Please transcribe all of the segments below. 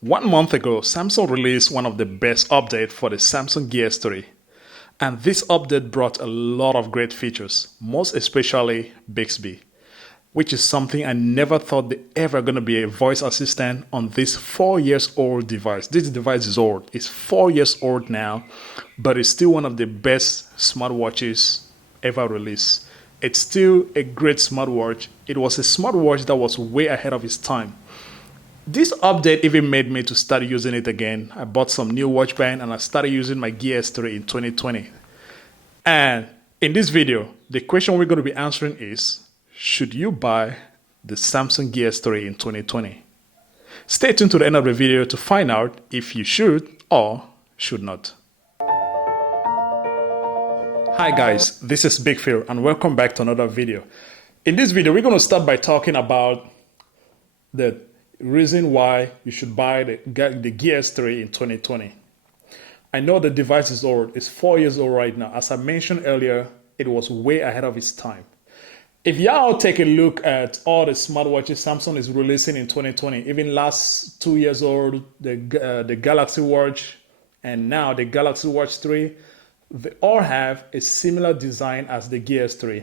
1 month ago, Samsung released one of the best updates for the Samsung Gear S3. And this update brought a lot of great features, most especially Bixby, which is something I never thought there ever going to be a voice assistant on this 4 years old device. This device is old. It's 4 years old now, but it's still one of the best smartwatches ever released. It's still a great smartwatch. It was a smartwatch that was way ahead of its time. This update even made me to start using it again. I bought some new watch band and I started using my Gear S3 in 2020. And in this video, the question we're going to be answering is, should you buy the Samsung Gear S3 in 2020? Stay tuned to the end of the video to find out if you should or should not. Hi guys, this is Big Phil and welcome back to another video. In this video, we're going to start by talking about the reason why you should buy the Gear S3 in 2020. I know the device is old. It's 4 years old right now. As I mentioned earlier, it was way ahead of its time. If y'all take a look at all the smartwatches Samsung is releasing in 2020, even last 2 years old, the Galaxy Watch and now the Galaxy Watch 3, they all have a similar design as the Gear S3.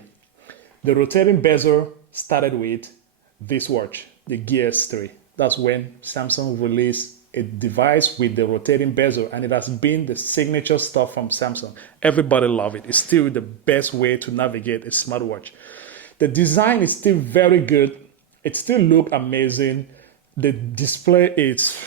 The rotating bezel started with this watch, the Gear S3. That's when Samsung released a device with the rotating bezel, and it has been the signature stuff from Samsung. Everybody loves it. It's still the best way to navigate a smartwatch. The design is still very good. It still looks amazing. The display is,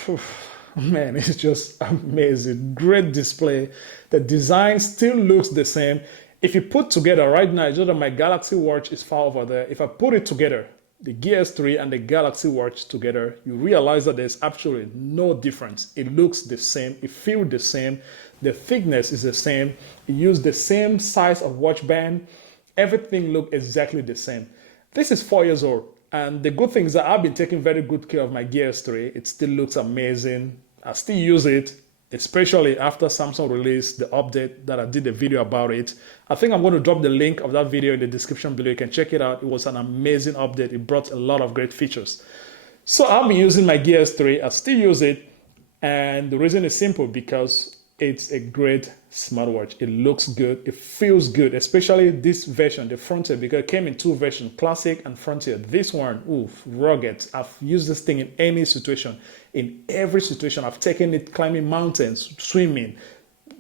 man, it's just amazing. Great display. The design still looks the same. If you put together right now, it's just that my Galaxy Watch is far over there. If I put it together, the Gear S3 and the Galaxy Watch together, you realize that there's absolutely no difference. It looks the same. It feels the same. The thickness is the same. You use the same size of watch band. Everything looks exactly the same. This is 4 years old. And the good thing is that I've been taking very good care of my Gear S3. It still looks amazing. I still use it, especially after Samsung released the update that I did a video about it. I think I'm going to drop the link of that video in the description below. You can check it out. It was an amazing update. It brought a lot of great features. So I've been using my Gear S3. I still use it. And the reason is simple, because it's a great smartwatch. It looks good. It feels good, especially this version, the Frontier, because it came in two versions, Classic and Frontier. This one, oof, rugged. I've used this thing in any situation. In every situation, I've taken it climbing mountains, swimming,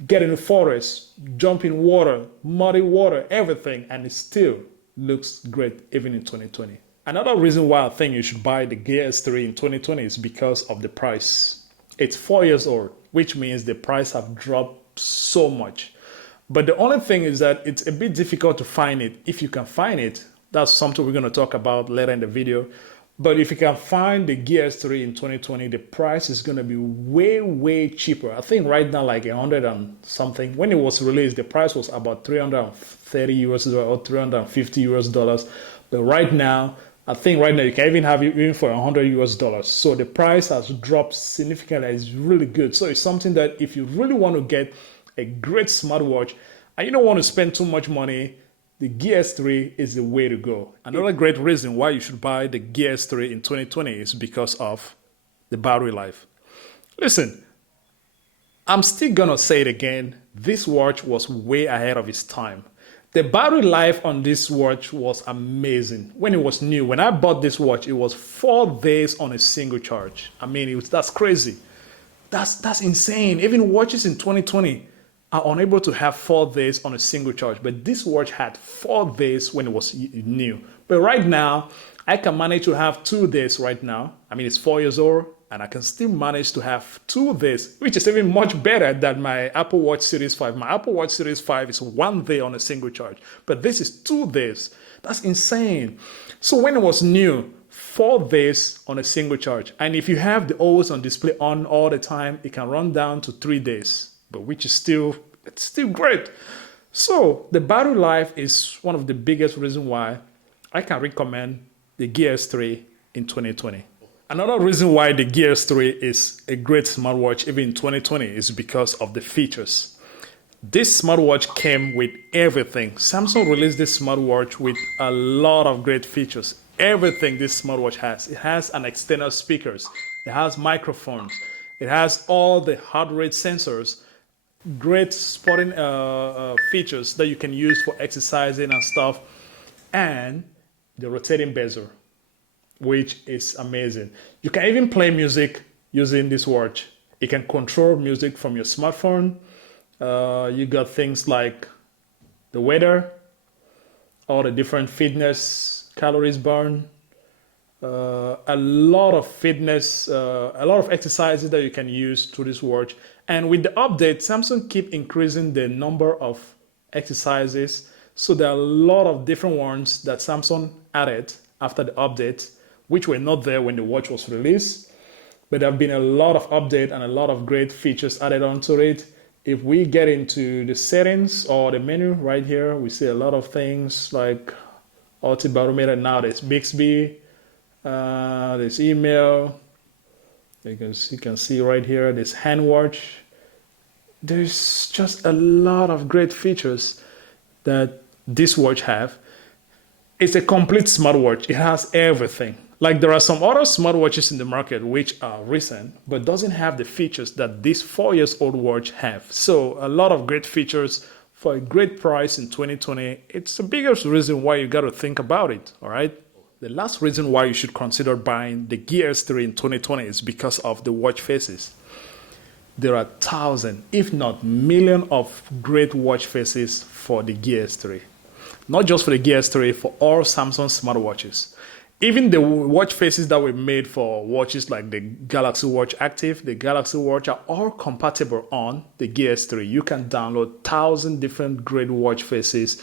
getting in the forest, jumping water, muddy water, everything, and it still looks great even in 2020. Another reason why I think you should buy the Gear S3 in 2020 is because of the price. It's 4 years old, which means the price have dropped so much. But the only thing is that it's a bit difficult to find it. If you can find it, that's something we're going to talk about later in the video. But if you can find the Gear S3 in 2020, the price is going to be way, way cheaper. I think right now, like 100 and something. When it was released, the price was about 330 US dollars or 350 US dollars. But right now, I think right now you can even have it even for 100 US dollars. So the price has dropped significantly. It's really good. So it's something that if you really want to get a great smartwatch and you don't want to spend too much money, the Gear S3 is the way to go. Another great reason why you should buy the Gear S3 in 2020 is because of the battery life. Listen, I'm still gonna say it again. This watch was way ahead of its time. The battery life on this watch was amazing. When it was new, when I bought this watch, it was 4 days on a single charge. I mean, that's crazy. That's insane. Even watches in 2020 are unable to have 4 days on a single charge. But this watch had 4 days when it was new. But right now, I can manage to have 2 days right now. I mean, it's 4 years old, and I can still manage to have 2 days, which is even much better than my Apple Watch Series 5. My Apple Watch Series 5 is 1 day on a single charge, but this is 2 days. That's insane. So when it was new, 4 days on a single charge. And if you have the always on display on all the time, it can run down to 3 days, but which is it's still great. So the battery life is one of the biggest reasons why I can recommend the Gear S3 in 2020. Another reason why the Gear S3 is a great smartwatch even in 2020 is because of the features. This smartwatch came with everything. Samsung released this smartwatch with a lot of great features. Everything this smartwatch has. It has an external speakers. It has microphones. It has all the heart rate sensors, great sporting features that you can use for exercising and stuff, and the rotating bezel, which is amazing. You can even play music using this watch. You can control music from your smartphone. You got things like the weather, all the different fitness, calories burned, a lot of fitness, a lot of exercises that you can use through this watch. And with the update, Samsung keep increasing the number of exercises. So there are a lot of different ones that Samsung added after the update, which were not there when the watch was released. But there have been a lot of update and a lot of great features added onto it. If we get into the settings or the menu right here, we see a lot of things like multi-barometer. Now there's Bixby, there's email. You can see right here, this hand watch. There's just a lot of great features that this watch have. It's a complete smartwatch. It has everything. Like there are some other smartwatches in the market which are recent, but doesn't have the features that this 4 years old watch have. So a lot of great features for a great price in 2020. It's the biggest reason why you got to think about it. All right. The last reason why you should consider buying the Gear S3 in 2020 is because of the watch faces. There are thousands, if not millions, of great watch faces for the Gear S3. Not just for the Gear S3, for all Samsung smartwatches. Even the watch faces that were made for watches like the Galaxy Watch Active, the Galaxy Watch are all compatible on the Gear S3. You can download 1,000 different great watch faces.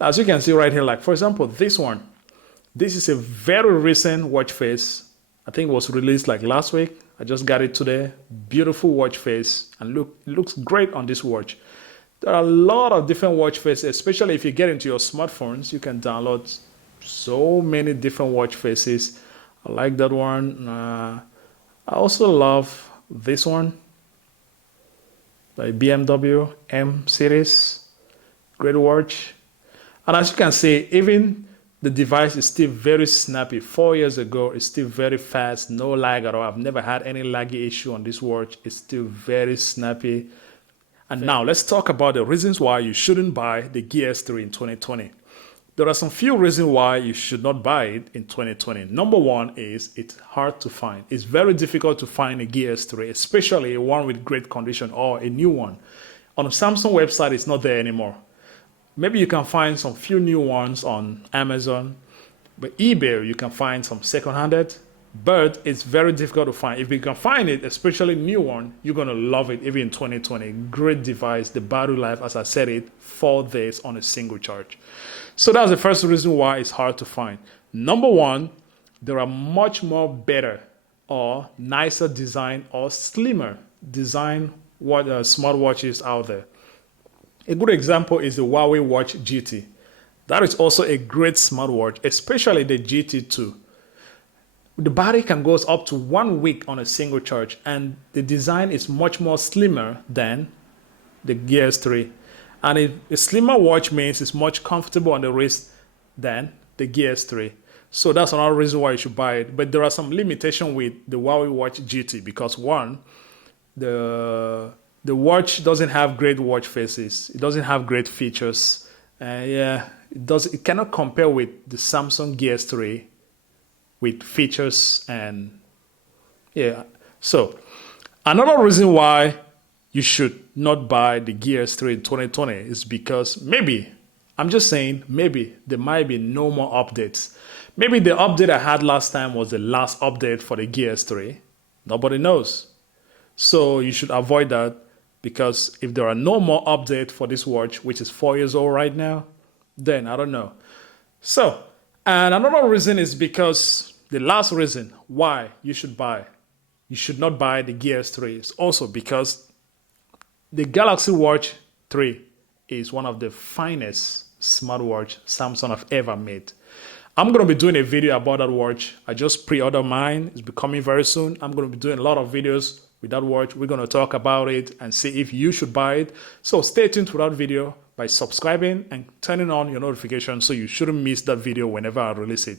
As you can see right here, like for example, this one. This is a very recent watch face. I think it was released like last week. I just got it today. Beautiful watch face, and it looks great on this watch. There are a lot of different watch faces, especially if you get into your smartphones. You can download so many different watch faces. I like that one. I also love this one, the BMW M series. Great watch. And as you can see, even the device is still very snappy. 4 years ago, it's still very fast, no lag at all. I've never had any laggy issue on this watch. It's still very snappy. And now let's talk about the reasons why you shouldn't buy the Gear S3 in 2020. There are some few reasons why you should not buy it in 2020. Number one is it's hard to find. It's very difficult to find a Gear S3, especially one with great condition or a new one. On the Samsung website, it's not there anymore. Maybe you can find some few new ones on Amazon, but eBay, you can find some second-handed, but it's very difficult to find. If you can find it, especially new one, you're going to love it even in 2020. Great device. The battery life, as I said it, 4 days on a single charge. So that's the first reason why it's hard to find. Number one, there are much more better or nicer design or slimmer design smartwatches out there. A good example is the Huawei Watch GT. That is also a great smartwatch, especially the GT2. The battery can go up to 1 week on a single charge, and the design is much more slimmer than the Gear S3. And a slimmer watch means it's much comfortable on the wrist than the Gear S3. So that's another reason why you should buy it. But there are some limitations with the Huawei Watch GT because one, the watch doesn't have great watch faces. It doesn't have great features. It cannot compare with the Samsung Gear S3 with features and So another reason why you should not buy the Gear S3 in 2020 is because maybe there might be no more updates. Maybe the update I had last time was the last update for the Gear S3. Nobody knows. So you should avoid that. Because if there are no more updates for this watch, which is 4 years old right now, then I don't know. So, and another reason is because the last reason why you should not buy the Gear S3 is also because the Galaxy Watch 3 is one of the finest smartwatch Samsung have ever made. I'm going to be doing a video about that watch. I just pre-ordered mine. It's becoming very soon. I'm going to be doing a lot of videos with that watch. We're going to talk about it and see if you should buy it. So stay tuned to that video by subscribing and turning on your notifications so you shouldn't miss that video whenever I release it.